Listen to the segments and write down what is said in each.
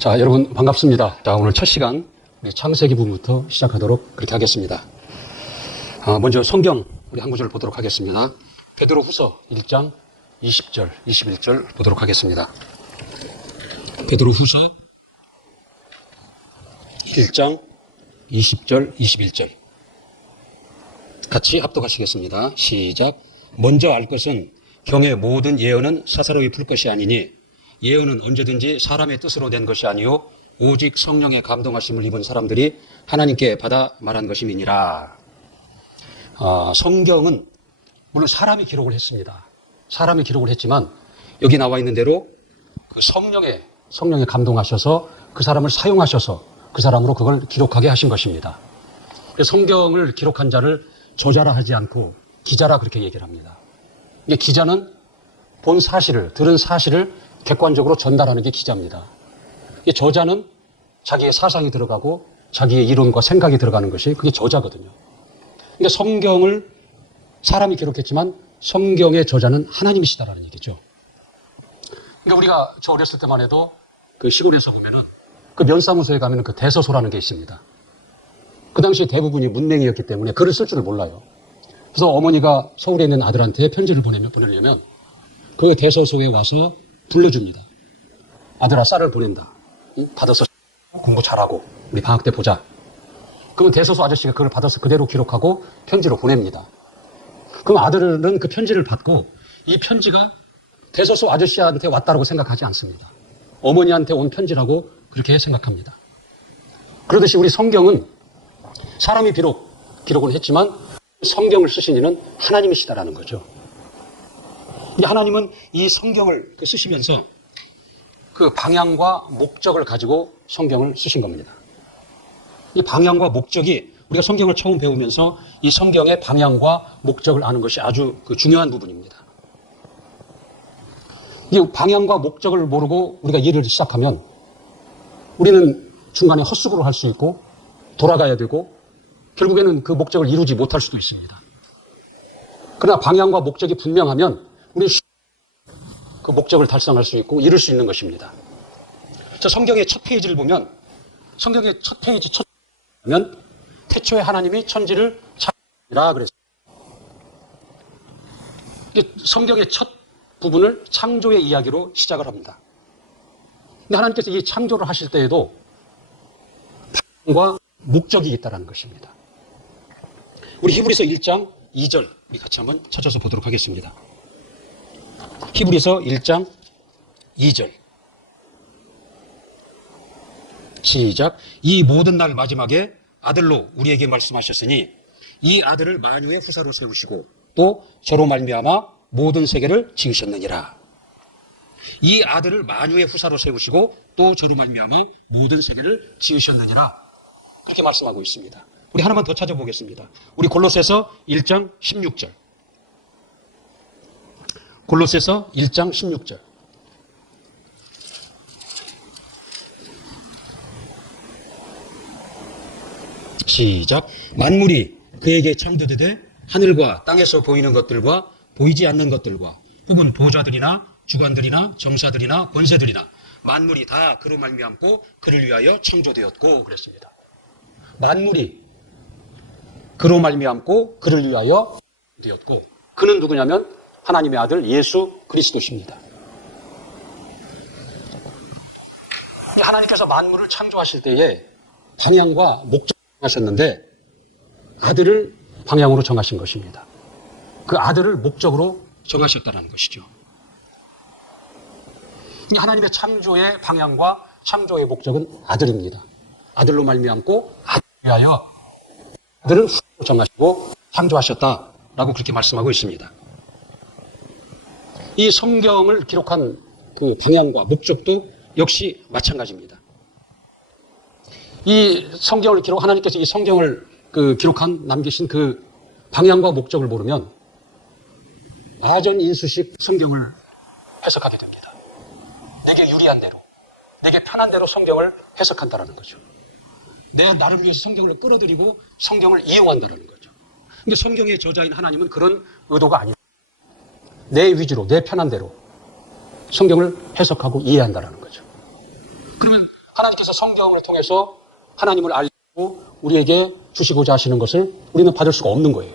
자, 여러분 반갑습니다. 자, 오늘 첫 시간 우리 창세기 부분부터 시작하도록 그렇게 하겠습니다. 먼저 성경 우리 한 구절 보도록 하겠습니다. 베드로후서 1장 20절, 21절 보도록 하겠습니다. 베드로후서 1장 20절, 21절 같이 합독하시겠습니다. 시작. 먼저 알 것은 경의 모든 예언은 사사로이 풀 것이 아니니 예언은 언제든지 사람의 뜻으로 낸 것이 아니요 오직 성령의 감동하심을 입은 사람들이 하나님께 받아 말한 것임이니라. 성경은 물론 사람이 기록을 했습니다. 사람이 기록을 했지만 여기 나와 있는 대로 그 성령에 감동하셔서 그 사람을 사용하셔서 그 사람으로 그걸 기록하게 하신 것입니다. 그래서 성경을 기록한 자를 저자라 하지 않고 기자라 그렇게 얘기를 합니다. 이게 기자는 본 사실을, 들은 사실을 객관적으로 전달하는 게 기자입니다. 저자는 자기의 사상이 들어가고 자기의 이론과 생각이 들어가는 것이 그게 저자거든요. 그러니까 성경을 사람이 기록했지만 성경의 저자는 하나님이시다라는 얘기죠. 그러니까 우리가 저 어렸을 때만 해도 그 시골에서 보면은 그 면사무소에 가면은 그 대서소라는 게 있습니다. 그 당시에 대부분이 문맹이었기 때문에 글을 쓸 줄을 몰라요. 그래서 어머니가 서울에 있는 아들한테 편지를 보내려면 그 대서소에 와서 불러줍니다. 아들아, 쌀을 보낸다. 받아서 공부 잘하고 우리 방학 때 보자. 그러면 대서소 아저씨가 그걸 받아서 그대로 기록하고 편지로 보냅니다. 그럼 아들은 그 편지를 받고 이 편지가 대서소 아저씨한테 왔다고 생각하지 않습니다. 어머니한테 온 편지라고 그렇게 생각합니다. 그러듯이 우리 성경은 사람이 비록 기록을 했지만 성경을 쓰신 이는 하나님이시다라는 거죠. 하나님은 이 성경을 쓰시면서 그 방향과 목적을 가지고 성경을 쓰신 겁니다. 이 방향과 목적이 우리가 성경을 처음 배우면서 이 성경의 방향과 목적을 아는 것이 아주 중요한 부분입니다. 이 방향과 목적을 모르고 우리가 일을 시작하면 우리는 중간에 헛수고를 할 수 있고 돌아가야 되고 결국에는 그 목적을 이루지 못할 수도 있습니다. 그러나 방향과 목적이 분명하면 우리 그 목적을 달성할 수 있고 이룰 수 있는 것입니다. 자, 성경의 첫 페이지를 보면 성경의 첫 페이지 첫 보면 태초에 하나님이 천지를 창조하시라 그랬습니다. 성경의 첫 부분을 창조의 이야기로 시작을 합니다. 근데 하나님께서 이 창조를 하실 때에도 방향과 목적이 있다는 것입니다. 우리 히브리서 1장 2절 우리 같이 한번 찾아서 보도록 하겠습니다. 히브리서 1장 2절 시작. 이 모든 날 마지막에 아들로 우리에게 말씀하셨으니 이 아들을 만유의 후사로 세우시고 또 저로 말미암아 모든 세계를 지으셨느니라. 이 아들을 만유의 후사로 세우시고 또 저로 말미암아 모든 세계를 지으셨느니라. 그렇게 말씀하고 있습니다. 우리 하나만 더 찾아보겠습니다. 우리 골로새서 1장 16절. 골로새서 1장 16절. 시작. 만물이 그에게 창조되되 하늘과 땅에서 보이는 것들과 보이지 않는 것들과 혹은 보좌들이나 주관들이나 정사들이나 권세들이나 만물이 다 그로 말미암고 그를 위하여 창조되었고 그랬습니다. 만물이 그로 말미암고 그를 위하여 되었고 그는 누구냐면 하나님의 아들 예수 그리스도십니다. 하나님께서 만물을 창조하실 때에 방향과 목적을 정하셨는데 아들을 방향으로 정하신 것입니다. 그 아들을 목적으로 정하셨다는 것이죠. 하나님의 창조의 방향과 창조의 목적은 아들입니다. 아들로 말미암고 아들을 위하여 아들을 정하시고 창조하셨다라고 그렇게 말씀하고 있습니다. 이 성경을 기록한 그 방향과 목적도 역시 마찬가지입니다. 이 성경을 하나님께서 이 성경을 남기신 그 방향과 목적을 모르면 아전인수식 성경을 해석하게 됩니다. 내게 유리한 대로, 내게 편한 대로 성경을 해석한다는 거죠. 내 나를 위해서 성경을 끌어들이고 성경을 이용한다는 거죠. 근데 성경의 저자인 하나님은 그런 의도가 아닙니다. 내 위주로, 내 편한 대로 성경을 해석하고 이해한다는 거죠. 그러면 하나님께서 성경을 통해서 하나님을 알고 우리에게 주시고자 하시는 것을 우리는 받을 수가 없는 거예요.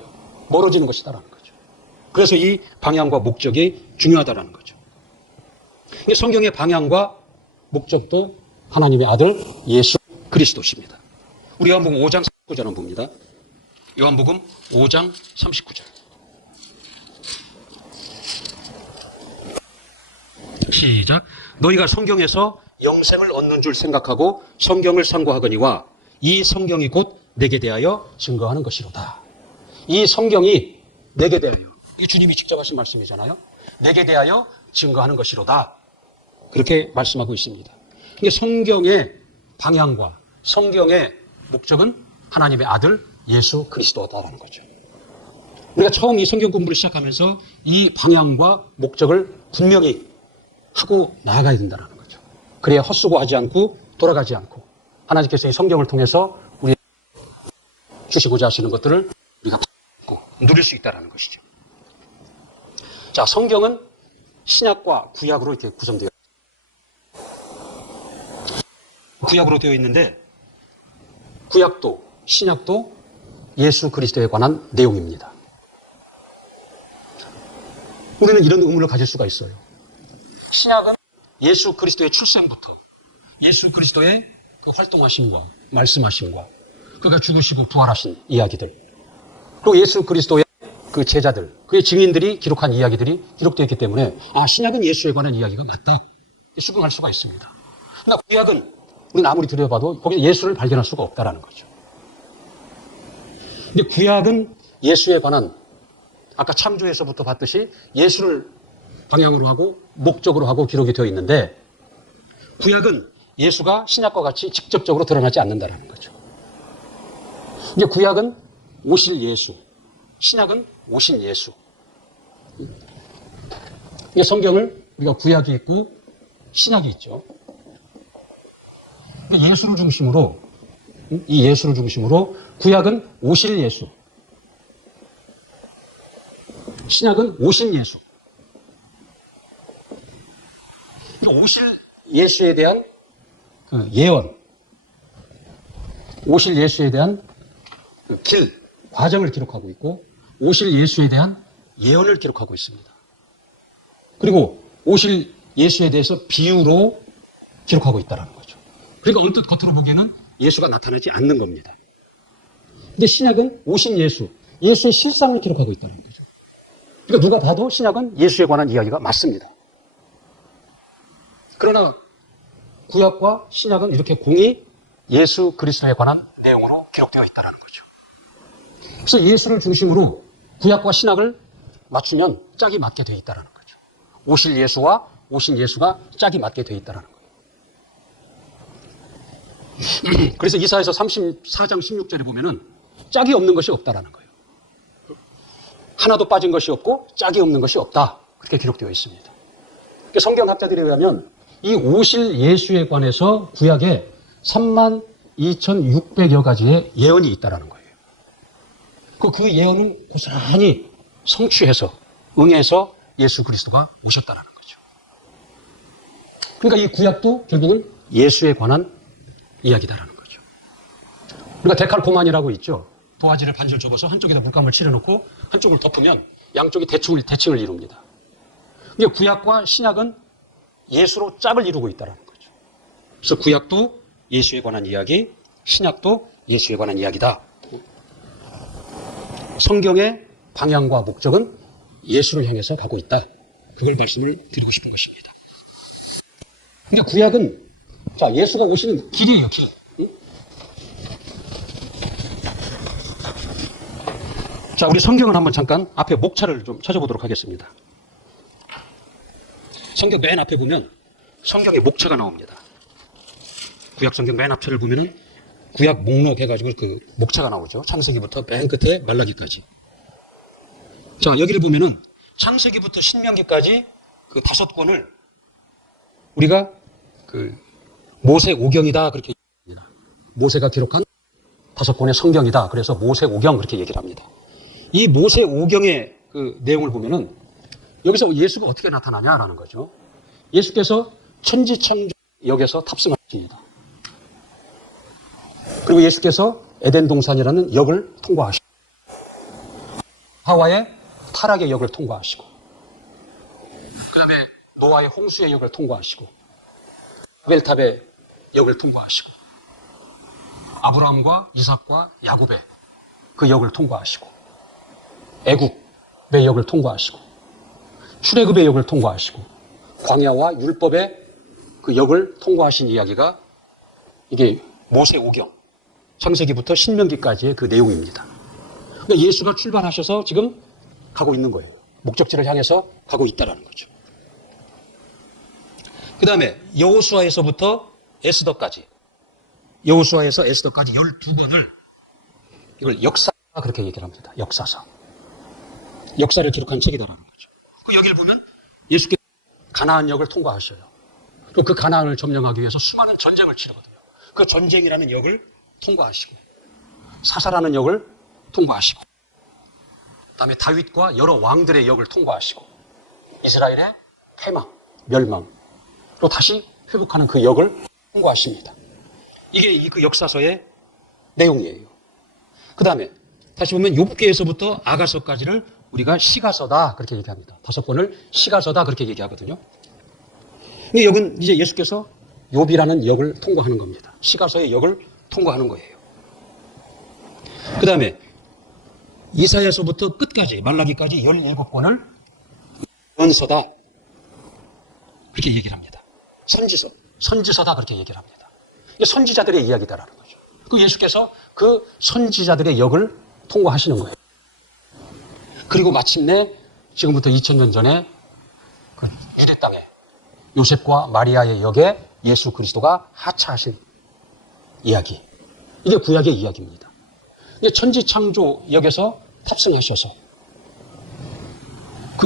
멀어지는 것이다라는 거죠. 그래서 이 방향과 목적이 중요하다라는 거죠. 성경의 방향과 목적도 하나님의 아들 예수 그리스도십니다. 우리 요한복음 5장 39절 한번 봅니다. 요한복음 5장 39절. 시작. 너희가 성경에서 영생을 얻는 줄 생각하고 성경을 상고하거니와 이 성경이 곧 내게 대하여 증거하는 것이로다. 이 성경이 내게 대하여, 이 주님이 직접 하신 말씀이잖아요. 내게 대하여 증거하는 것이로다. 그렇게 말씀하고 있습니다. 그러니까 성경의 방향과 성경의 목적은 하나님의 아들 예수 그리스도다라는 거죠. 우리가 처음 이 성경 공부를 시작하면서 이 방향과 목적을 분명히 하고 나아가야 된다는 거죠. 그래야 헛수고하지 않고 돌아가지 않고 하나님께서 이 성경을 통해서 우리 주시고자 하시는 것들을 우리가 누릴 수 있다는 것이죠. 자, 성경은 신약과 구약으로 이렇게 구성되어 구약으로 되어 있는데 구약도 신약도 예수 그리스도에 관한 내용입니다. 우리는 이런 의문을 가질 수가 있어요. 신약은 예수 그리스도의 출생부터 예수 그리스도의 그 활동하심과 말씀하심과 그가 죽으시고 부활하신 이야기들, 그리고 예수 그리스도의 그 제자들, 그의 증인들이 기록한 이야기들이 기록되어 있기 때문에 신약은 예수에 관한 이야기가 맞다 수긍할 수가 있습니다. 그러나 구약은 우리는 아무리 들여봐도 거기에 예수를 발견할 수가 없다라는 거죠. 근데 구약은 예수에 관한 아까 창조에서부터 봤듯이 예수를 방향으로 하고 목적으로 하고 기록이 되어 있는데 구약은 예수가 신약과 같이 직접적으로 드러나지 않는다라는 거죠. 이제 구약은 오실 예수, 신약은 오신 예수. 이 성경을 우리가 구약이 있고 신약이 있죠. 예수를 중심으로 이 예수를 중심으로 구약은 오실 예수, 신약은 오신 예수. 오실 예수에 대한 그 예언, 오실 예수에 대한 그 길, 과정을 기록하고 있고 오실 예수에 대한 예언을 기록하고 있습니다. 그리고 오실 예수에 대해서 비유로 기록하고 있다는 거죠. 그러니까 언뜻 겉으로 보기에는 예수가 나타나지 않는 겁니다. 근데 신약은 오신 예수, 예수의 실상을 기록하고 있다는 거죠. 그러니까 누가 봐도 신약은 예수에 관한 이야기가 맞습니다. 그러나 구약과 신약은 이렇게 공히 예수 그리스도에 관한 내용으로 기록되어 있다는 거죠. 그래서 예수를 중심으로 구약과 신약을 맞추면 짝이 맞게 되어 있다는 거죠. 오실 예수와 오신 예수가 짝이 맞게 되어 있다는 거예요. 그래서 이사야서 34장 16절에 보면은 짝이 없는 것이 없다라는 거예요. 하나도 빠진 것이 없고 짝이 없는 것이 없다. 그렇게 기록되어 있습니다. 성경학자들에 의하면 이 오실 예수에 관해서 구약에 32,600여 가지의 예언이 있다라는 거예요. 그 예언은 고스란히 성취해서 응해서 예수 그리스도가 오셨다라는 거죠. 그러니까 이 구약도 결국은 예수에 관한 이야기다라는 거죠. 우리가 데칼코마니라고 있죠. 도화지를 반절 접어서 한쪽에다 물감을 칠해놓고 한쪽을 덮으면 양쪽이 대칭을 이룹니다. 근데 구약과 신약은 예수로 짝을 이루고 있다는 거죠. 그래서 구약도 예수에 관한 이야기, 신약도 예수에 관한 이야기다. 성경의 방향과 목적은 예수를 향해서 가고 있다. 그걸 말씀을 드리고 싶은 것입니다. 근데 구약은 예수가 오시는 길이에요, 길. 자, 우리 성경을 한번 잠깐 앞에 목차를 좀 찾아보도록 하겠습니다. 성경 맨 앞에 보면 성경의 목차가 나옵니다. 구약 성경 맨 앞차를 보면은 구약 목록 해가지고 그 목차가 나오죠. 창세기부터 맨 끝에 말라기까지. 자, 여기를 보면은 창세기부터 신명기까지 그 5권을 우리가 그 모세오경이다 그렇게 얘기합니다. 모세가 기록한 5권의 성경이다. 그래서 모세오경 그렇게 얘기를 합니다. 이 모세오경의 그 내용을 보면은 여기서 예수가 어떻게 나타나냐라는 거죠. 예수께서 천지창조 역에서 탑승하십니다. 그리고 예수께서 에덴 동산이라는 역을 통과하시고 하와의 타락의 역을 통과하시고 그 다음에 노아의 홍수의 역을 통과하시고 바벨탑의 역을 통과하시고 아브라함과 이삭과 야곱의 그 역을 통과하시고 애국의 역을 통과하시고 출애굽의 역을 통과하시고 광야와 율법의 그 역을 통과하신 이야기가 이게 모세오경 창세기부터 신명기까지의 그 내용입니다. 그러니까 예수가 출발하셔서 지금 가고 있는 거예요. 목적지를 향해서 가고 있다는 거죠. 그 다음에 여호수아에서부터 에스더까지 여호수아에서 에스더까지 12권을 이걸 역사 그렇게 얘기를 합니다. 역사서. 역사를 기록한 책이다라는 거죠. 그 여기를 보면 예수께서 가나안 역을 통과하셔요. 또 그 가나안을 점령하기 위해서 수많은 전쟁을 치르거든요. 그 전쟁이라는 역을 통과하시고 사사라는 역을 통과하시고 그다음에 다윗과 여러 왕들의 역을 통과하시고 이스라엘의 패망, 멸망 또 다시 회복하는 그 역을 통과하십니다. 이게 그 역사서의 내용이에요. 그 다음에 다시 보면 욥기에서부터 아가서까지를 우리가 시가서다 그렇게 얘기합니다. 5권을 시가서다 그렇게 얘기하거든요. 근데 여긴 이제 예수께서 욥이라는 역을 통과하는 겁니다. 시가서의 역을 통과하는 거예요. 그 다음에 이사야서부터 끝까지 말라기까지 17권을 연서다 그렇게 얘기를 합니다. 선지서다 그렇게 얘기를 합니다. 이게 선지자들의 이야기다라는 거죠. 그 예수께서 그 선지자들의 역을 통과하시는 거예요. 그리고 마침내 지금부터 2000년 전에 그 유대 땅에 요셉과 마리아의 역에 예수 그리스도가 하차하신 이야기. 이게 구약의 이야기입니다. 이게 천지창조 역에서 탑승하셔서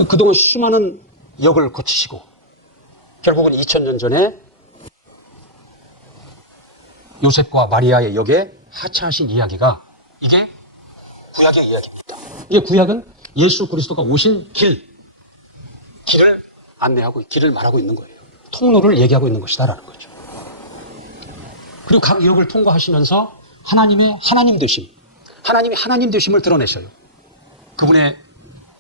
그동안 수많은 역을 거치시고 결국은 2000년 전에 요셉과 마리아의 역에 하차하신 이야기가 이게 구약의 이야기입니다. 이게 구약은 예수 그리스도가 오신 길을 안내하고 길을 말하고 있는 거예요. 통로를 얘기하고 있는 것이다라는 거죠. 그리고 각 역을 통과하시면서 하나님의 하나님 되심, 하나님이 하나님 되심을 드러내셔요. 그분의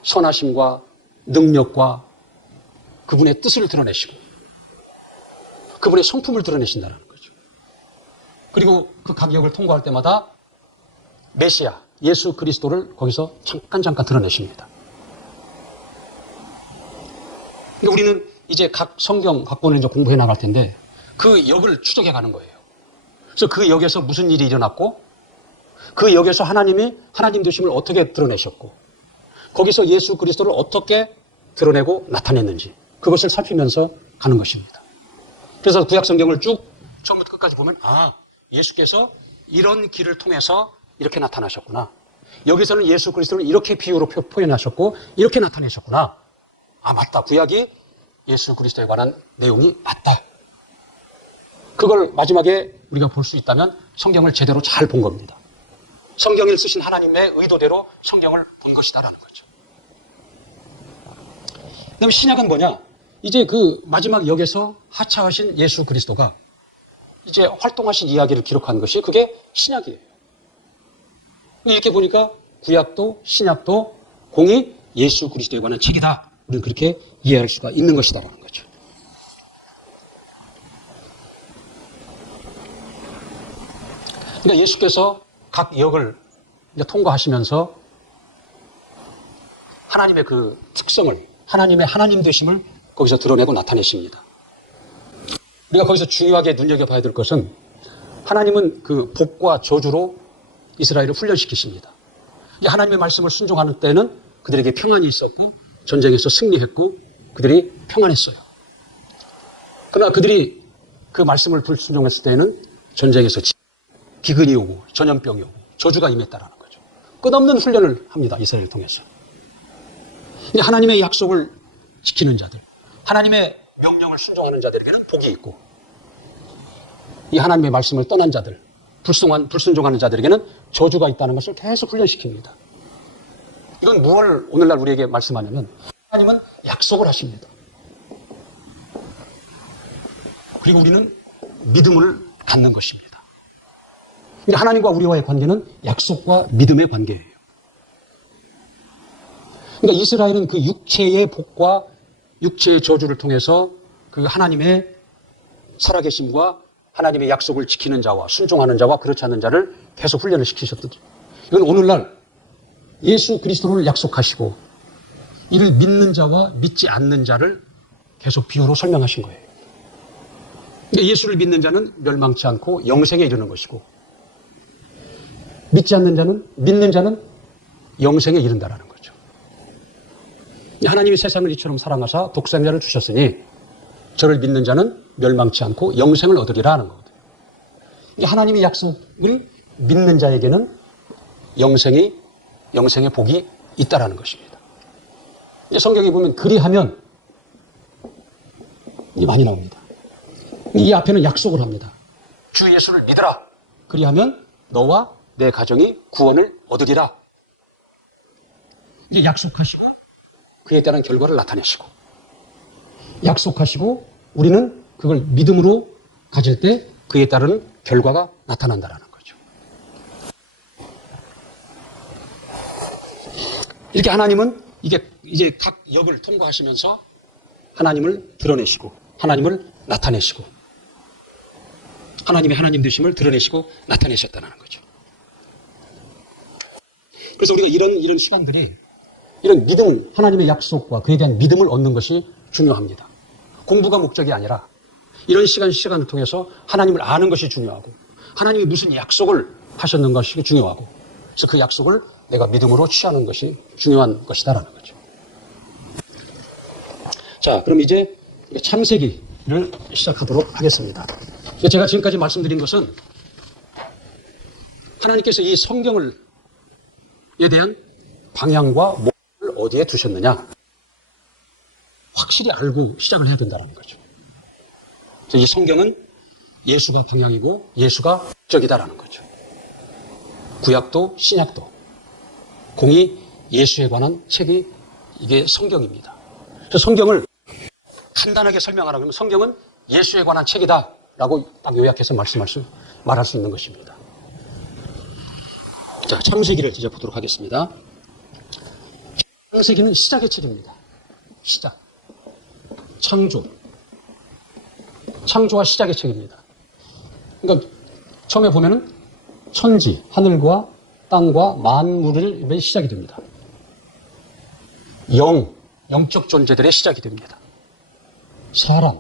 선하심과 능력과 그분의 뜻을 드러내시고 그분의 성품을 드러내신다는 거죠. 그리고 그 각 역을 통과할 때마다 메시아, 예수 그리스도를 거기서 잠깐 드러내십니다. 그러니까 우리는 이제 각 성경 각본을 이제 공부해 나갈 텐데 그 역을 추적해 가는 거예요. 그래서 그 역에서 무슨 일이 일어났고 그 역에서 하나님이 하나님 되심을 어떻게 드러내셨고 거기서 예수 그리스도를 어떻게 드러내고 나타냈는지 그것을 살피면서 가는 것입니다. 그래서 구약 성경을 쭉 처음부터 끝까지 보면 예수께서 이런 길을 통해서 이렇게 나타나셨구나. 여기서는 예수 그리스도를 이렇게 비유로 표현하셨고 이렇게 나타내셨구나. 맞다. 구약이 예수 그리스도에 관한 내용이 맞다. 그걸 마지막에 우리가 볼 수 있다면 성경을 제대로 잘 본 겁니다. 성경을 쓰신 하나님의 의도대로 성경을 본 것이다라는 거죠. 그다음에 신약은 뭐냐? 이제 그 마지막 역에서 하차하신 예수 그리스도가 이제 활동하신 이야기를 기록한 것이 그게 신약이에요. 이렇게 보니까 구약도 신약도 공이 예수 그리스도에 관한 책이다. 우리는 그렇게 이해할 수가 있는 것이다라는 거죠. 그러니까 예수께서 각 역을 통과하시면서 하나님의 그 특성을, 하나님의 하나님 되심을 거기서 드러내고 나타내십니다. 우리가 거기서 중요하게 눈여겨봐야 될 것은 하나님은 그 복과 저주로 이스라엘을 훈련시키십니다. 하나님의 말씀을 순종하는 때는 그들에게 평안이 있었고 전쟁에서 승리했고 그들이 평안했어요. 그러나 그들이 그 말씀을 불순종했을 때는 전쟁에서 기근이 오고 전염병이 오고 저주가 임했다라는 거죠. 끝없는 훈련을 합니다. 이스라엘을 통해서. 하나님의 약속을 지키는 자들, 하나님의 명령을 순종하는 자들에게는 복이 있고 이 하나님의 말씀을 떠난 자들, 불순종하는 자들에게는 저주가 있다는 것을 계속 훈련시킵니다. 이건 무엇을 오늘날 우리에게 말씀하냐면 하나님은 약속을 하십니다. 그리고 우리는 믿음을 갖는 것입니다. 하나님과 우리와의 관계는 약속과 믿음의 관계예요. 그러니까 이스라엘은 그 육체의 복과 육체의 저주를 통해서 그 하나님의 살아계심과 하나님의 약속을 지키는 자와 순종하는 자와 그렇지 않은 자를 계속 훈련을 시키셨거든요. 이건 오늘날 예수 그리스도를 약속하시고 이를 믿는 자와 믿지 않는 자를 계속 비유로 설명하신 거예요. 그러니까 예수를 믿는 자는 멸망치 않고 영생에 이르는 것이고 믿는 자는 영생에 이른다라는 거죠. 하나님이 세상을 이처럼 사랑하사 독생자를 주셨으니 저를 믿는 자는 멸망치 않고 영생을 얻으리라 하는 거거든요. 하나님의 약속을 믿는 자에게는 영생의 복이 있다라는 것입니다. 성경에 보면 그리하면 많이 나옵니다. 이 앞에는 약속을 합니다. 주 예수를 믿으라. 그리하면 너와 내 가정이 구원을 얻으리라. 이제 약속하시고 그에 따른 결과를 나타내시고 약속하시고 우리는 그걸 믿음으로 가질 때 그에 따른 결과가 나타난다라는 거죠. 이렇게 하나님은 이제 각 역을 통과하시면서 하나님을 드러내시고 하나님을 나타내시고 하나님의 하나님 되심을 드러내시고 나타내셨다는 거죠. 그래서 우리가 이런 시간들이 이런 믿음을 하나님의 약속과 그에 대한 믿음을 얻는 것이 중요합니다. 공부가 목적이 아니라 이런 시간을 통해서 하나님을 아는 것이 중요하고 하나님이 무슨 약속을 하셨는 것이 중요하고 그래서 그 약속을 내가 믿음으로 취하는 것이 중요한 것이다라는 거죠. 자, 그럼 이제 창세기를 시작하도록 하겠습니다. 제가 지금까지 말씀드린 것은 하나님께서 이 성경에 대한 방향과 목표를 어디에 두셨느냐 확실히 알고 시작을 해야 된다는 거죠. 이 성경은 예수가 방향이고 예수가 목적이다라는 거죠. 구약도 신약도 공이 예수에 관한 책이 이게 성경입니다. 그래서 성경을 간단하게 설명하라고 하면 성경은 예수에 관한 책이다라고 딱 요약해서 말할 수 있는 것입니다. 자, 창세기를 이제 보도록 하겠습니다. 창세기는 시작의 책입니다. 시작. 창조와 시작의 책입니다. 그러니까 처음에 보면은 천지, 하늘과 땅과 만물의 시작이 됩니다. 영적 존재들의 시작이 됩니다. 사람,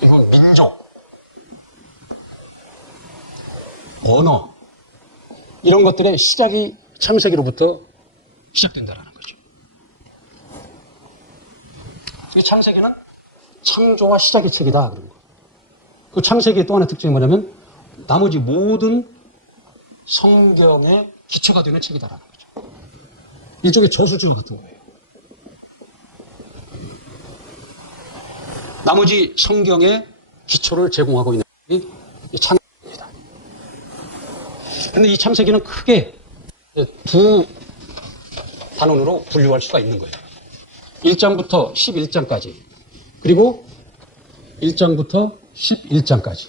그리고 민족, 언어, 이런 것들의 시작이 창세기로부터 시작된다는 거죠. 창세기는 창조와 시작의 책이다. 그런 거. 그 창세기의 또 하나의 특징이 뭐냐면 나머지 모든 성경의 기초가 되는 책이다라는 거죠. 일종의 저수지와 같은 거예요. 나머지 성경의 기초를 제공하고 있는 게 창세기입니다. 그런데 이 창세기는 크게 두 단원으로 분류할 수가 있는 거예요. 1장부터 11장까지 그리고 1장부터 11장까지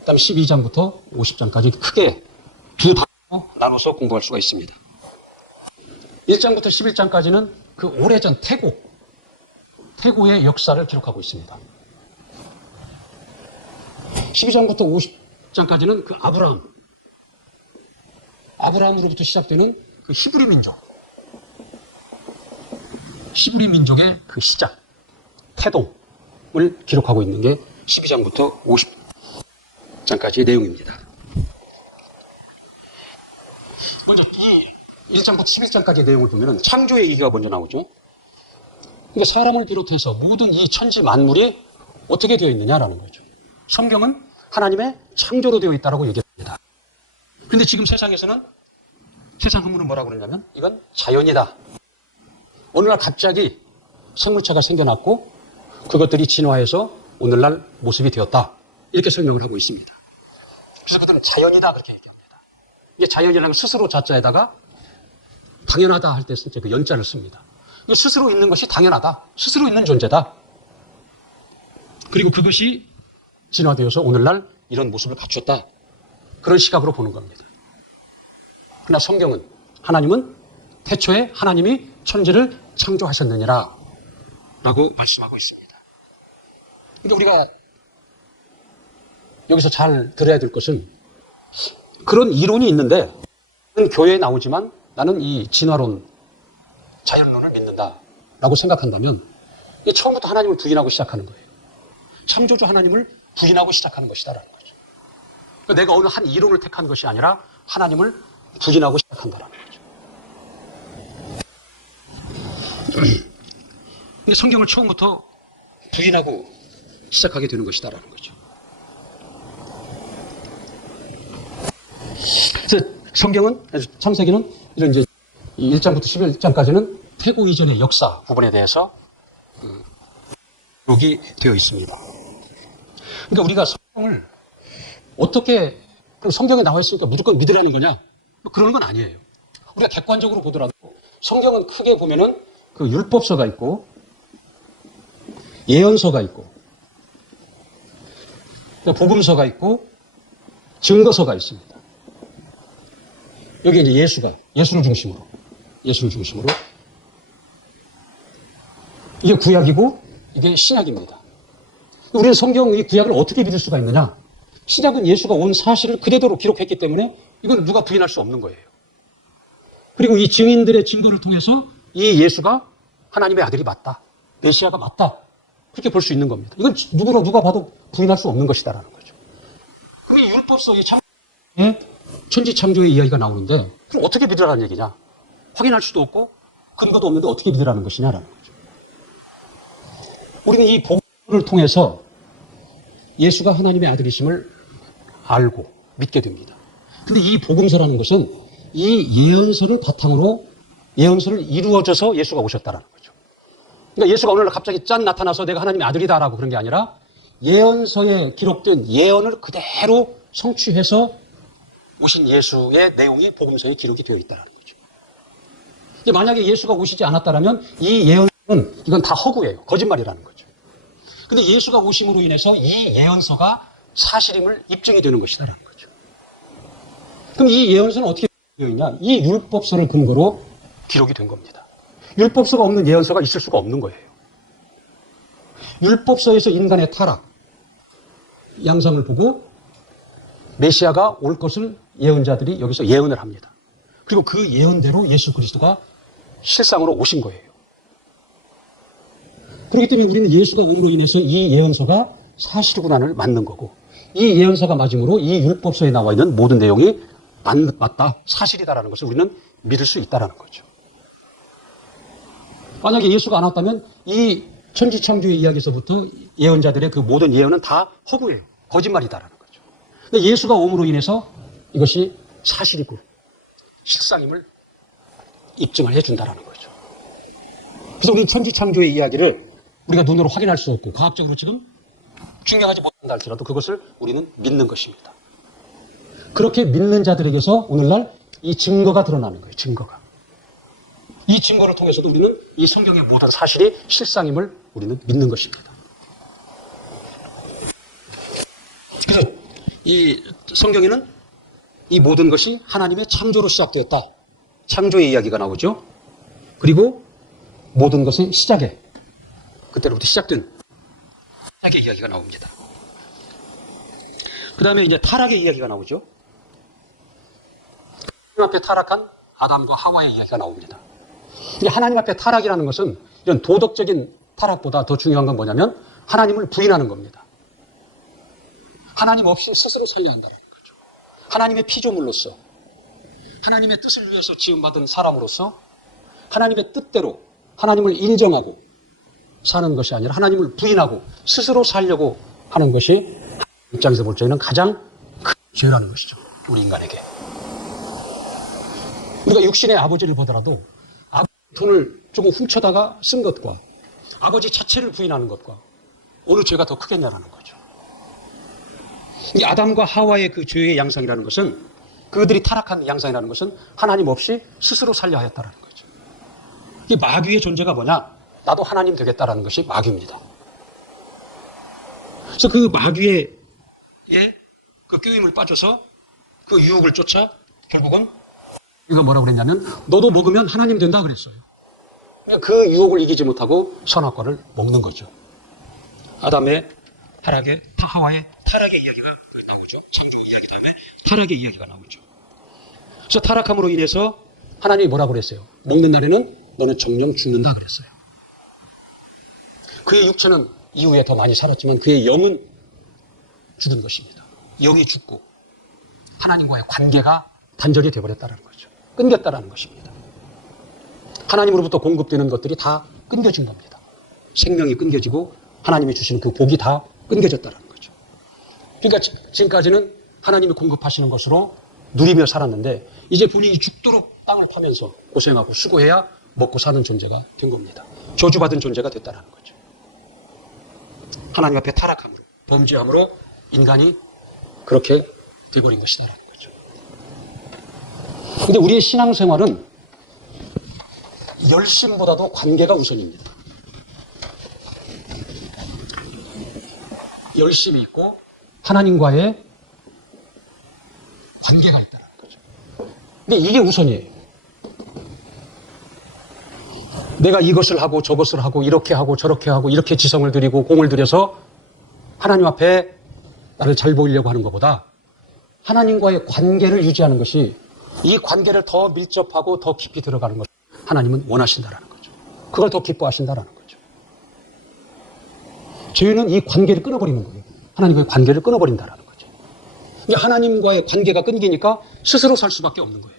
그 다음에 12장부터 50장까지 크게 두 단원으로 나눠서 공부할 수가 있습니다. 1장부터 11장까지는 그 오래전 태고의 역사를 기록하고 있습니다. 12장부터 50장까지는 그 아브라함으로부터 시작되는 그 히브리 민족의 그 시작, 태동을 기록하고 있는 게 12장부터 50장까지의 내용입니다. 먼저 이 1장부터 11장까지의 내용을 보면 창조의 얘기가 먼저 나오죠. 그러니까 사람을 비롯해서 모든 이 천지 만물이 어떻게 되어 있느냐라는 거죠. 성경은 하나님의 창조로 되어 있다고 얘기합니다. 그런데 지금 세상에서는 세상 한문은 뭐라고 그러냐면 이건 자연이다. 어느 날 갑자기 생물체가 생겨났고 그것들이 진화해서 오늘날 모습이 되었다. 이렇게 설명을 하고 있습니다. 그래서 그들은 자연이다 그렇게 얘기합니다. 이게 자연이라는 스스로 자자에다가 당연하다 할 때 그 연자를 씁니다. 스스로 있는 것이 당연하다. 스스로 있는 존재다. 그리고 그것이 진화되어서 오늘날 이런 모습을 갖췄다. 그런 시각으로 보는 겁니다. 그러나 성경은 하나님은 태초에 하나님이 천지를 창조하셨느니라 라고 말씀하고 있습니다. 그러니까 우리가 여기서 잘 들어야 될 것은 그런 이론이 있는데 교회에 나오지만 나는 이 진화론, 자연론을 믿는다 라고 생각한다면 처음부터 하나님을 부인하고 시작하는 거예요. 창조주 하나님을 부인하고 시작하는 것이다라는 거죠. 그러니까 내가 어느 한 이론을 택한 것이 아니라 하나님을 부인하고 시작한다라는 거죠. 근데 성경을 처음부터 부인하고 시작하게 되는 것이다라는 거죠. 그래서 성경은, 창세기는 이런 이제 1장부터 11장까지는 태고 이전의 역사 부분에 대해서 기록이 되어 있습니다. 그러니까 우리가 성경을 어떻게 성경에 나와 있으니까 무조건 믿으라는 거냐? 그러는 건 아니에요. 우리가 객관적으로 보더라도 성경은 크게 보면은 그 율법서가 있고 예언서가 있고 복음서가 있고 증거서가 있습니다. 여기 이제 예수를 중심으로 이게 구약이고 이게 신약입니다. 우리는 성경 이 구약을 어떻게 믿을 수가 있느냐? 신약은 예수가 온 사실을 그대로 기록했기 때문에 이건 누가 부인할 수 없는 거예요. 그리고 이 증인들의 증거를 통해서 이 예수가 하나님의 아들이 맞다. 메시아가 맞다. 그렇게 볼 수 있는 겁니다. 이건 누가 봐도 부인할 수 없는 것이다라는 거죠. 그럼 이 율법서, 이 천지 창조의 이야기가 나오는데 그럼 어떻게 믿으라는 얘기냐? 확인할 수도 없고 근거도 없는데 어떻게 믿으라는 것이냐라는 거죠. 우리는 이 복음을 통해서 예수가 하나님의 아들이심을 알고 믿게 됩니다. 근데 이 복음서라는 것은 이 예언서를 바탕으로 예언서를 이루어져서 예수가 오셨다라는 거죠. 그러니까 예수가 오늘날 갑자기 짠 나타나서 내가 하나님의 아들이다라고 그런 게 아니라 예언서에 기록된 예언을 그대로 성취해서 오신 예수의 내용이 복음서에 기록이 되어 있다는 거죠. 만약에 예수가 오시지 않았다면 이 예언은 이건 다 허구예요. 거짓말이라는 거죠. 근데 예수가 오심으로 인해서 이 예언서가 사실임을 입증이 되는 것이다라는 거죠. 그럼 이 예언서는 어떻게 되어 있냐? 이 율법서를 근거로 기록이 된 겁니다. 율법서가 없는 예언서가 있을 수가 없는 거예요. 율법서에서 인간의 타락, 양상을 보고 메시아가 올 것을 예언자들이 여기서 예언을 합니다. 그리고 그 예언대로 예수 그리스도가 실상으로 오신 거예요. 그렇기 때문에 우리는 예수가 오므로 인해서 이 예언서가 사실이구나를 맞는 거고 이 예언서가 맞음으로 이 율법서에 나와 있는 모든 내용이 맞다, 사실이다라는 것을 우리는 믿을 수 있다라는 거죠. 만약에 예수가 안 왔다면 이 천지창조의 이야기에서부터 예언자들의 그 모든 예언은 다 허구예요. 거짓말이다라는 거죠. 근데 예수가 오므로 인해서 이것이 사실이고 실상임을 입증을 해준다라는 거죠. 그래서 우리는 천지창조의 이야기를 우리가 눈으로 확인할 수 없고 과학적으로 지금 증명하지 못한다 할지라도 그것을 우리는 믿는 것입니다. 그렇게 믿는 자들에게서 오늘날 이 증거가 드러나는 거예요. 증거가. 이 증거를 통해서도 우리는 이 성경의 모든 사실이 실상임을 우리는 믿는 것입니다. 그래서 이 성경에는 이 모든 것이 하나님의 창조로 시작되었다. 창조의 이야기가 나오죠. 그리고 모든 것의 시작에 그때로부터 시작된 타락의 이야기가 나옵니다. 그 다음에 이제 타락의 이야기가 나오죠. 하나님 앞에 타락한 아담과 하와의 이야기가 나옵니다. 하나님 앞에 타락이라는 것은 이런 도덕적인 타락보다 더 중요한 건 뭐냐면 하나님을 부인하는 겁니다. 하나님 없이 스스로 살려야 한다는 거죠. 하나님의 피조물로서 하나님의 뜻을 위해서 지음받은 사람으로서 하나님의 뜻대로 하나님을 인정하고 사는 것이 아니라 하나님을 부인하고 스스로 살려고 하는 것이 입장에서 볼 적에는 가장 큰 죄라는 것이죠. 우리 인간에게. 우리가 육신의 아버지를 보더라도 아버지 돈을 조금 훔쳐다가 쓴 것과 아버지 자체를 부인하는 것과 어느 죄가 더 크겠냐라는 거죠. 이 아담과 하와의 그 죄의 양상이라는 것은 그들이 타락한 양상이라는 것은 하나님 없이 스스로 살려 하였다는 거죠. 이 마귀의 존재가 뭐냐? 나도 하나님 되겠다라는 것이 마귀입니다. 그래서 그 마귀의 그 꾀임을 빠져서 그 유혹을 쫓아 결국은 이거 뭐라고 그랬냐면 너도 먹으면 하나님 된다 그랬어요. 그러니까 그 유혹을 이기지 못하고 선악과를 먹는 거죠. 아담의 타락의 하와의 타락의 이야기가 나오죠. 창조 이야기 다음에 타락의 이야기가 나오죠. 그래서 타락함으로 인해서 하나님이 뭐라고 그랬어요? 먹는 날에는 너는 정령 죽는다 그랬어요. 그의 육체는 이후에 더 많이 살았지만 그의 영은 죽은 것입니다. 영이 죽고 하나님과의 관계가 단절이 되어버렸다는 거죠. 끊겼다는 것입니다. 하나님으로부터 공급되는 것들이 다 끊겨진 겁니다. 생명이 끊겨지고 하나님이 주시는 그 복이 다 끊겨졌다는 거죠. 그러니까 지금까지는 하나님이 공급하시는 것으로 누리며 살았는데 이제 본인이 죽도록 땅을 파면서 고생하고 수고해야 먹고 사는 존재가 된 겁니다. 저주받은 존재가 됐다는 거죠. 하나님 앞에 타락함으로, 범죄함으로 인간이 그렇게 되어버린 것이라는 거죠. 근데 우리의 신앙생활은 열심보다도 관계가 우선입니다. 열심이 있고 하나님과의 관계가 있다는 거죠. 근데 이게 우선이에요. 내가 이것을 하고 저것을 하고 이렇게 하고 저렇게 하고 이렇게 지성을 들이고 공을 들여서 하나님 앞에 나를 잘 보이려고 하는 것보다 하나님과의 관계를 유지하는 것이 이 관계를 더 밀접하고 더 깊이 들어가는 것을 하나님은 원하신다라는 거죠. 그걸 더 기뻐하신다라는 거죠. 저희는 이 관계를 끊어버리는 거예요. 하나님과의 관계를 끊어버린다라는 거죠. 하나님과의 관계가 끊기니까 스스로 살 수밖에 없는 거예요.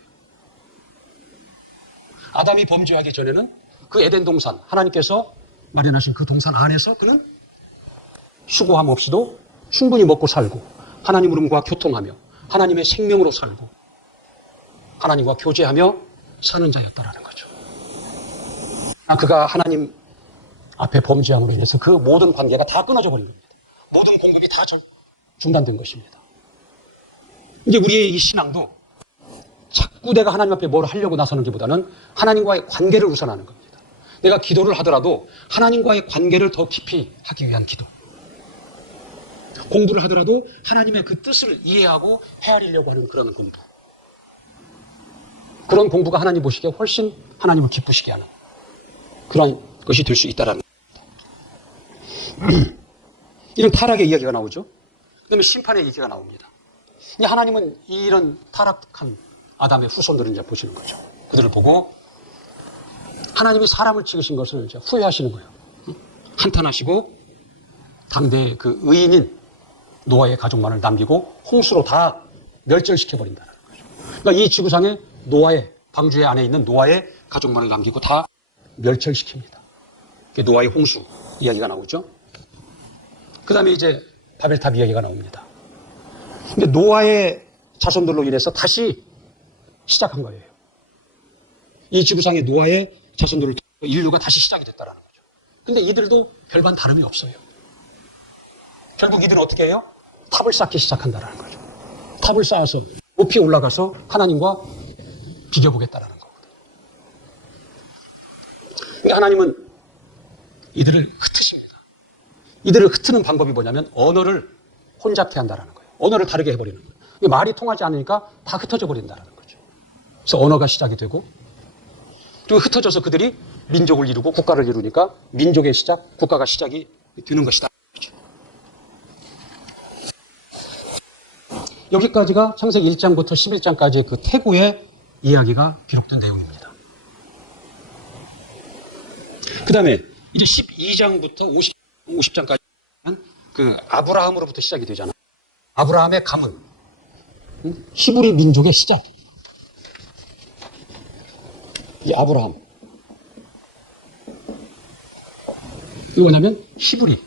아담이 범죄하기 전에는 그 에덴 동산, 하나님께서 마련하신 그 동산 안에서 그는 수고함 없이도 충분히 먹고 살고 하나님과 교통하며 하나님의 생명으로 살고 하나님과 교제하며 사는 자였다라는 거죠. 그가 하나님 앞에 범죄함으로 인해서 그 모든 관계가 다 끊어져 버린 겁니다. 모든 공급이 다 중단된 것입니다. 이제 우리의 이 신앙도 자꾸 내가 하나님 앞에 뭘 하려고 나서는 것보다는 하나님과의 관계를 우선하는 겁니다. 내가 기도를 하더라도 하나님과의 관계를 더 깊이 하기 위한 기도. 공부를 하더라도 하나님의 그 뜻을 이해하고 헤아리려고 하는 그런 공부. 그런 공부가 하나님 보시기에 훨씬 하나님을 기쁘시게 하는 그런 것이 될 수 있다라는 이런 타락의 이야기가 나오죠. 그다음에 심판의 얘기가 나옵니다. 하나님은 이런 타락한 아담의 후손들을 이제 보시는 거죠. 그들을 보고 하나님이 사람을 찍으신 것을 이제 후회하시는 거예요. 한탄하시고 당대의 그 의인인 노아의 가족만을 남기고 홍수로 다 멸절시켜버린다는 거죠. 그러니까 이 지구상에 노아의 방주의 안에 있는 노아의 가족만을 남기고 다 멸절시킵니다. 노아의 홍수 이야기가 나오죠. 그 다음에 이제 바벨탑 이야기가 나옵니다. 근데 노아의 자손들로 인해서 다시 시작한 거예요. 이 지구상의 노아의 자손들을 통해 인류가 다시 시작이 됐다는 거죠. 근데 이들도 별반 다름이 없어요. 결국 이들은 어떻게 해요? 탑을 쌓기 시작한다는 거죠. 탑을 쌓아서 높이 올라가서 하나님과 비교보겠다는 거거든요. 그러니까 하나님은 이들을 흩으십니다. 이들을 흩트는 방법이 뭐냐면 언어를 혼잡해 한다는 거예요. 언어를 다르게 해버리는 거예요. 말이 통하지 않으니까 다 흩어져 버린다는 거죠. 그래서 언어가 시작이 되고 그리고 흩어져서 그들이 민족을 이루고 국가를 이루니까 민족의 시작, 국가가 시작이 되는 것이다. 여기까지가 창세기 1장부터 11장까지의 그 태고의 이야기가 기록된 내용입니다. 그 다음에 이제 12장부터 50장까지 그 아브라함으로부터 시작이 되잖아요. 아브라함의 가문, 히브리 민족의 시작. 이 아브라함. 이게 뭐냐면 히브리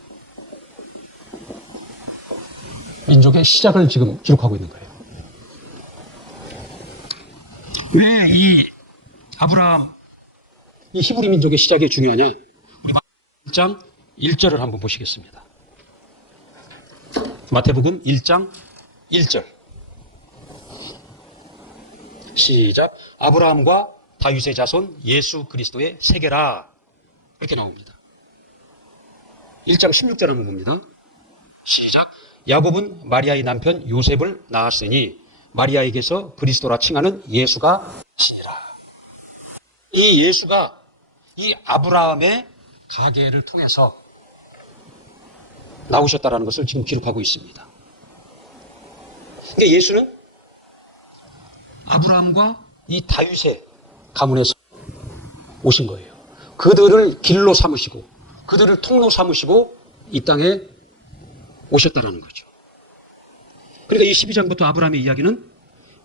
민족의 시작을 지금 기록하고 있는 거예요. 왜 이 아브라함, 이 히브리 민족의 시작이 중요하냐? 우리 1장 1절을 한번 보시겠습니다. 마태복음 1장 1절. 시작. 아브라함과 다윗의 자손 예수 그리스도의 세계라. 이렇게 나옵니다. 1장 16절 한번 봅니다. 시작. 야곱은 마리아의 남편 요셉을 낳았으니 마리아에게서 그리스도라 칭하는 예수가 시니라. 이 예수가 이 아브라함의 가계를 통해서 나오셨다라는 것을 지금 기록하고 있습니다. 그러니까 예수는 아브라함과 이 다윗의 가문에서 오신 거예요. 그들을 길로 삼으시고 그들을 통로 삼으시고 이 땅에 오셨다라는 거죠. 그러니까 이 12장부터 아브라함의 이야기는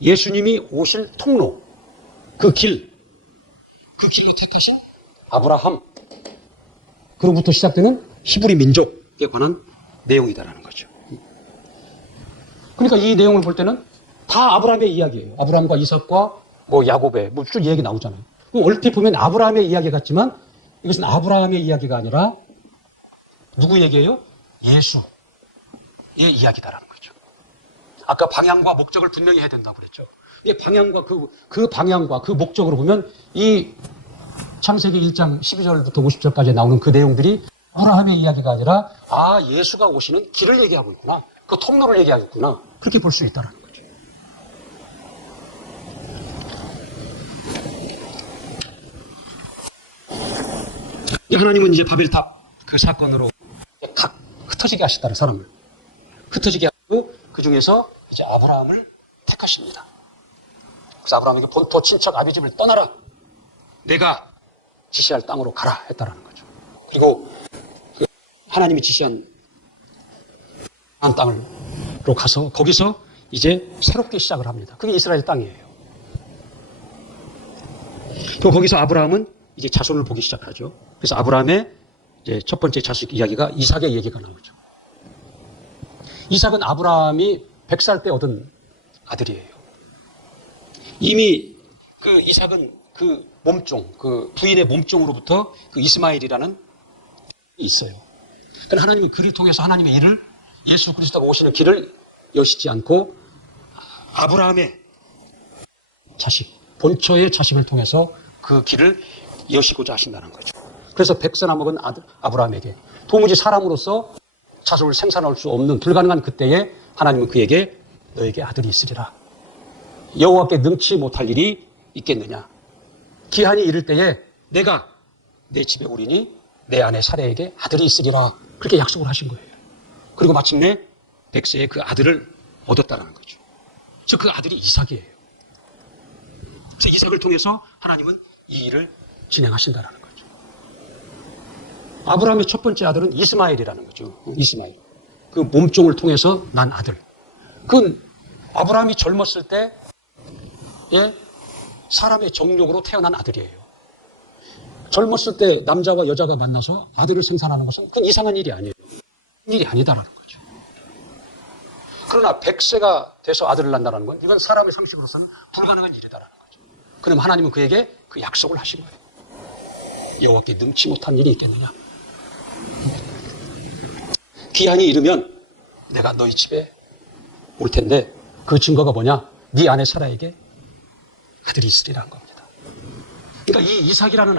예수님이 오실 통로, 그 길로 택하신 아브라함, 그로부터 시작되는 히브리 민족에 관한 내용이다라는 거죠. 그러니까 이 내용을 볼 때는 다 아브라함의 이야기예요. 아브라함과 이삭과 뭐 야곱의 뭐 쭉 이야기 나오잖아요. 얼핏 보면 아브라함의 이야기 같지만 이것은 아브라함의 이야기가 아니라 누구 얘기예요? 예수의 이야기다라는 거죠. 아까 방향과 목적을 분명히 해야 된다고 그랬죠. 이 방향과 그 방향과 그 목적으로 보면 이 창세기 1장 12절부터 50절까지 나오는 그 내용들이 아브라함의 이야기가 아니라 예수가 오시는 길을 얘기하고 있구나. 그 통로를 얘기하고 있구나. 그렇게 볼 수 있다는 거죠. 하나님은 이제 바벨탑 그 사건으로 각 흩어지게 하셨다는 사람을 흩어지게 하고 그 중에서 이제 아브라함을 택하십니다. 그래서 아브라함에게 본토 친척 아비집을 떠나라. 내가 지시할 땅으로 가라 했다라는 거죠. 그리고 하나님이 지시한 땅으로 가서 거기서 이제 새롭게 시작을 합니다. 그게 이스라엘 땅이에요. 또 거기서 아브라함은 이제 자손을 보기 시작하죠. 그래서 아브라함의 이제 첫 번째 자식 이야기가 이삭의 얘기가 나오죠. 이삭은 아브라함이 100살 때 얻은 아들이에요. 이미 그 이삭은 그 몸종, 그 부인의 몸종으로부터 그 이스마엘이라는 있어요. 그러나 하나님은 그를 통해서 하나님의 일을 예수 그리스도가 오시는 길을 여시지 않고 아브라함의 자식, 본처의 자식을 통해서 그 길을 여시고자 하신다는 거죠. 그래서 백세나 먹은 아브라함에게 도무지 사람으로서 자손을 생산할 수 없는 불가능한 그때에 하나님은 그에게 너에게 아들이 있으리라. 여호와께 능치 못할 일이 있겠느냐. 기한이 이를 때에 내가 내 집에 오리니 내 아내 사레에게 아들이 있으리라. 그렇게 약속을 하신 거예요. 그리고 마침내 백세의 그 아들을 얻었다는 거죠. 즉 그 아들이 이삭이에요. 그래서 이삭을 통해서 하나님은 이 일을 진행하신다는 거죠. 아브라함의 첫 번째 아들은 이스마엘이라는 거죠. 이스마엘. 그 몸종을 통해서 난 아들. 그건 아브라함이 젊었을 때에 사람의 정욕으로 태어난 아들이에요. 젊었을 때 남자와 여자가 만나서 아들을 생산하는 것은 그건 이상한 일이 아니에요. 일이 아니다라는 거죠. 그러나 100세가 돼서 아들을 낳는다는 건 이건 사람의 상식으로서는 불가능한 일이다라는 거죠. 그럼 하나님은 그에게 그 약속을 하신 거예요. 여호와께 능치 못한 일이 있겠느냐. 기한이 이르면 내가 너희 집에 올 텐데 그 증거가 뭐냐? 네 아내 사라에게 아들이 있으리라는 겁니다. 그러니까 이 이삭이라는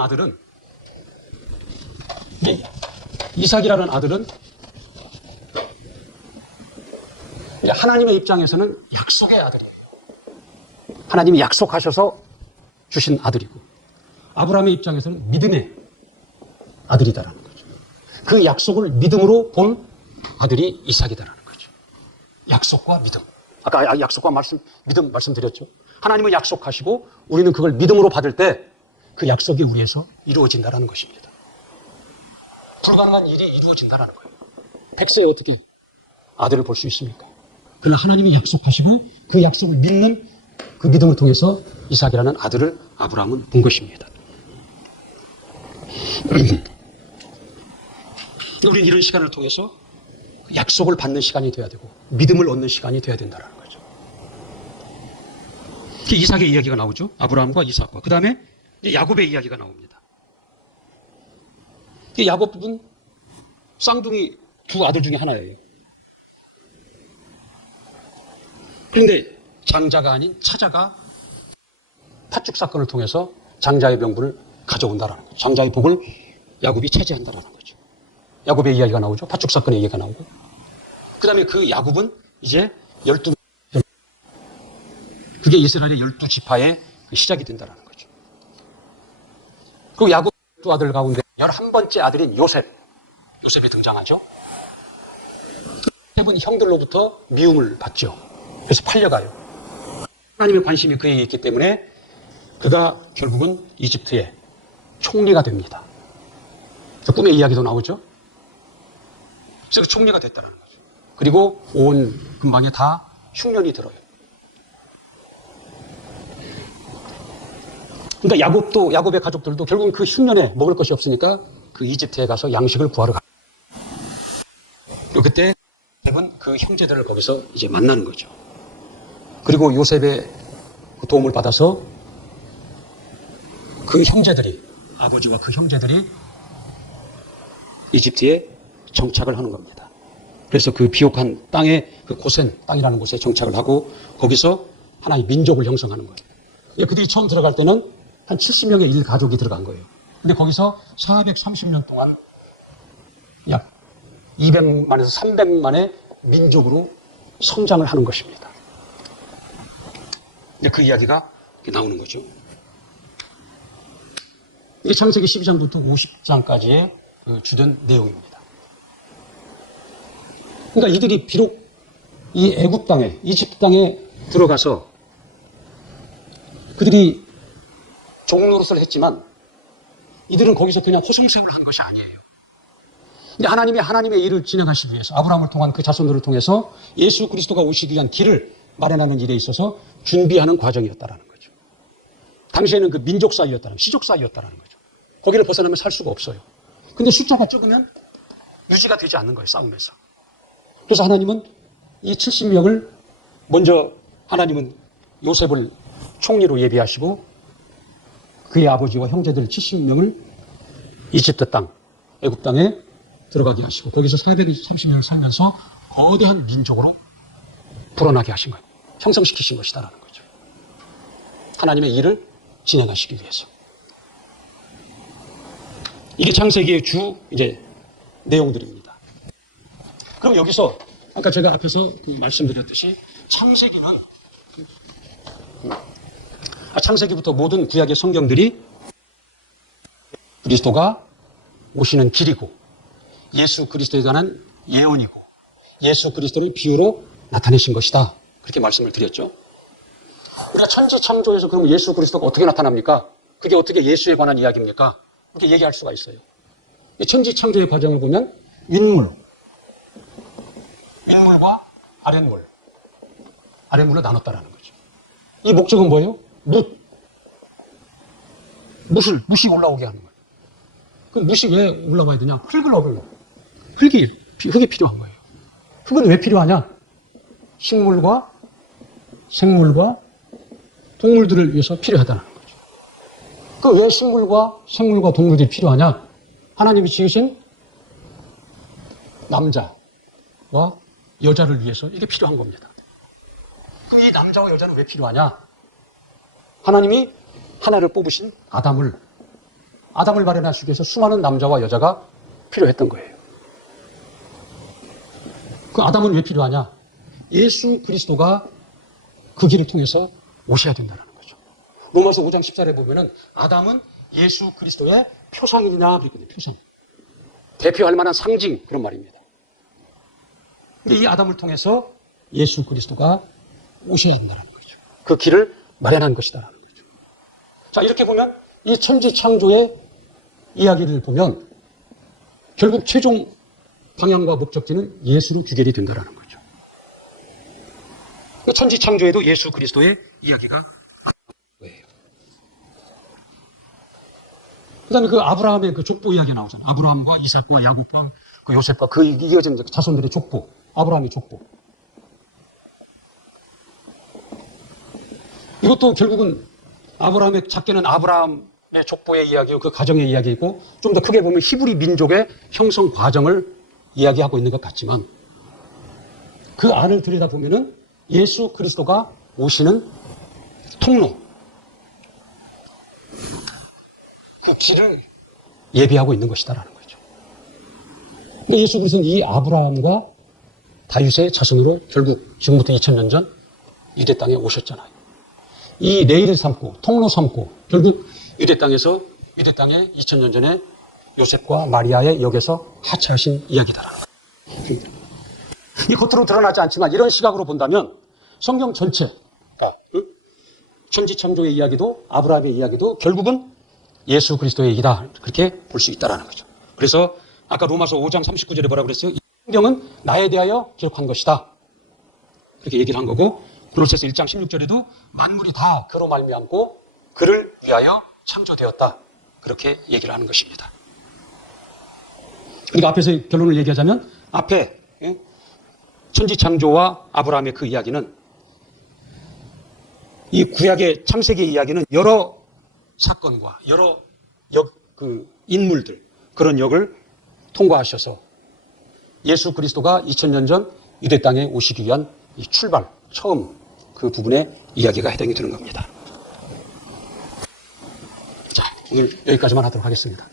아들은 하나님의 입장에서는 약속의 아들이에요. 하나님이 약속하셔서 주신 아들이고 아브라함의 입장에서는 믿음의 아들이다라는 거죠. 그 약속을 믿음으로 본 아들이 이삭이다라는 거죠. 약속과 믿음. 아까 약속과 믿음 말씀드렸죠. 하나님은 약속하시고 우리는 그걸 믿음으로 받을 때 그 약속이 우리에서 이루어진다라는 것입니다. 불가능한 일이 이루어진다라는 거예요. 백세에 어떻게 아들을 볼 수 있습니까? 그러나 하나님이 약속하시고 그 약속을 믿는 그 믿음을 통해서 이삭이라는 아들을 아브라함은 본 것입니다. 우리는 이런 시간을 통해서 약속을 받는 시간이 돼야 되고 믿음을 얻는 시간이 돼야 된다는 거죠. 이삭의 이야기가 나오죠. 아브라함과 이삭과. 그 다음에 야곱의 이야기가 나옵니다. 야곱은 쌍둥이 두 아들 중에 하나예요. 그런데 장자가 아닌 차자가 팥죽 사건을 통해서 장자의 명분을 가져온다라는 거죠. 장자의 복을 야곱이 차지한다라는 거죠. 야곱의 이야기가 나오죠. 팥죽 사건의 이야기가 나오고. 그 다음에 그 야곱은 이제 12, 그게 이스라엘의 12지파의 시작이 된다는 거죠. 그리고 야곱 두 아들 가운데 11번째 아들인 요셉이 등장하죠. 요셉은 형들로부터 미움을 받죠. 그래서 팔려가요. 하나님의 관심이 그에게 있기 때문에 그가 결국은 이집트의 총리가 됩니다. 꿈의 이야기도 나오죠. 그래서 총리가 됐다는 거죠. 그리고 온 근방에 다 흉년이 들어요. 그러니까 야곱의 가족들도 결국은 그 흉년에 먹을 것이 없으니까 그 이집트에 가서 양식을 구하러 가요. 그때 요셉은 그 형제들을 거기서 이제 만나는 거죠. 그리고 요셉의 도움을 받아서 그 형제들이, 아버지와 그 형제들이 이집트에 정착을 하는 겁니다. 그래서 그 비옥한 땅에, 그 고센 땅이라는 곳에 정착을 하고 거기서 하나의 민족을 형성하는 거예요. 그들이 처음 들어갈 때는 한 70명의 일가족이 들어간 거예요. 근데 거기서 430년 동안 약 200만에서 300만의 민족으로 성장을 하는 것입니다. 그 이야기가 나오는 거죠. 이게 창세기 12장부터 50장까지의 주된 내용입니다. 그러니까 이들이 비록 이 애굽 땅에, 이집트 땅에 들어가서 그들이 종노릇을 했지만 이들은 거기서 그냥 호송생을 한 것이 아니에요. 근데 하나님의 일을 진행하시기 위해서 아브라함을 통한 그 자손들을 통해서 예수 그리스도가 오시기 위한 길을 마련하는 일에 있어서 준비하는 과정이었다라는 거죠. 당시에는 그 민족 사이였다는, 시족 사이였다라는 거죠. 거기를 벗어나면 살 수가 없어요. 근데 숫자가 적으면 유지가 되지 않는 거예요, 싸움에서. 그래서 하나님은 이 70명을 먼저 하나님은 요셉을 총리로 예비하시고 그의 아버지와 형제들 70명을 이집트 땅, 애굽 땅에 들어가게 하시고 거기서 430년을 살면서 거대한 민족으로 불어나게 하신 거예요. 형성시키신 것이다라는 거죠. 하나님의 일을 진행하시기 위해서. 이게 창세기의 주 이제 내용들입니다. 그럼 여기서 아까 제가 앞에서 말씀드렸듯이 창세기부터 모든 구약의 성경들이 그리스도가 오시는 길이고 예수 그리스도에 관한 예언이고 예수 그리스도를 비유로 나타내신 것이다. 그렇게 말씀을 드렸죠. 우리가 천지창조에서 그럼 예수 그리스도가 어떻게 나타납니까? 그게 어떻게 예수에 관한 이야기입니까? 이렇게 얘기할 수가 있어요. 천지창조의 과정을 보면 윗물과 아랫물로 나눴다라는 거죠. 이 목적은 뭐예요? 무시 올라오게 하는 거예요. 그 무시 왜 올라와야 되냐? 흙을 얻으려고. 흙이 필요한 거예요. 흙은 왜 필요하냐? 식물과 생물과 동물들을 위해서 필요하다는 거죠. 그 왜 식물과 생물과 동물들이 필요하냐? 하나님이 지으신 남자와 여자를 위해서 이게 필요한 겁니다. 그럼 이 남자와 여자는 왜 필요하냐? 하나님이 하나를 뽑으신 아담을 마련하시기 위해서 수많은 남자와 여자가 필요했던 거예요. 그 아담은 왜 필요하냐? 예수 그리스도가 그 길을 통해서 오셔야 된다는 거죠. 로마서 5장 14절에 보면은 아담은 예수 그리스도의 표상이냐 그랬거든요. 표상. 대표할 만한 상징 그런 말입니다. 근데 이 아담을 통해서 예수 그리스도가 오셔야 한다는 거죠. 그 길을 마련한 것이다라는 거죠. 자, 이렇게 보면 이 천지창조의 이야기를 보면 결국 최종 방향과 목적지는 예수로 귀결이 된다는 거죠. 천지창조에도 예수 그리스도의 이야기가 거예요. 그 다음에 그 아브라함의 그 족보 이야기 나오잖아요. 아브라함과 이삭과 야곱과 그 요셉과 그 이어진 자손들의 족보, 아브라함의 족보. 이것도 결국은 아브라함의 작게는 아브라함의 족보의 이야기고 그 가정의 이야기이고 좀 더 크게 보면 히브리 민족의 형성 과정을 이야기하고 있는 것 같지만 그 안을 들여다보면은 예수 그리스도가 오시는 통로, 그 길을 예비하고 있는 것이다라는 거죠. 근데 예수 그리스도는 이 아브라함과 다윗의 자손으로 결국 지금부터 2000년 전 유대 땅에 오셨잖아요. 이 레일을 삼고 통로 삼고 결국 유대 땅에 2000년 전에 요셉과 마리아의 역에서 하차하신 이야기다라는 거예요. 이 겉으로 드러나지 않지만 이런 시각으로 본다면 성경 전체, 천지창조의 이야기도 아브라함의 이야기도 결국은 예수 그리스도의 얘기다. 그렇게 볼 수 있다는 거죠. 그래서 아까 로마서 5장 39절에 뭐라고 그랬어요? 이 성경은 나에 대하여 기록한 것이다. 그렇게 얘기를 한 거고 골로새서 1장 16절에도 만물이 다 그로 말미암고 그를 위하여 창조되었다. 그렇게 얘기를 하는 것입니다. 그러니까 앞에서 결론을 얘기하자면 앞에 천지창조와 아브라함의 그 이야기는 이 구약의 창세기 이야기는 여러 사건과 여러 인물들 그런 역을 통과하셔서 예수 그리스도가 2000년 전 유대 땅에 오시기 위한 이 출발, 처음 그 부분에 이야기가 해당이 되는 겁니다. 자, 오늘 여기까지만 하도록 하겠습니다.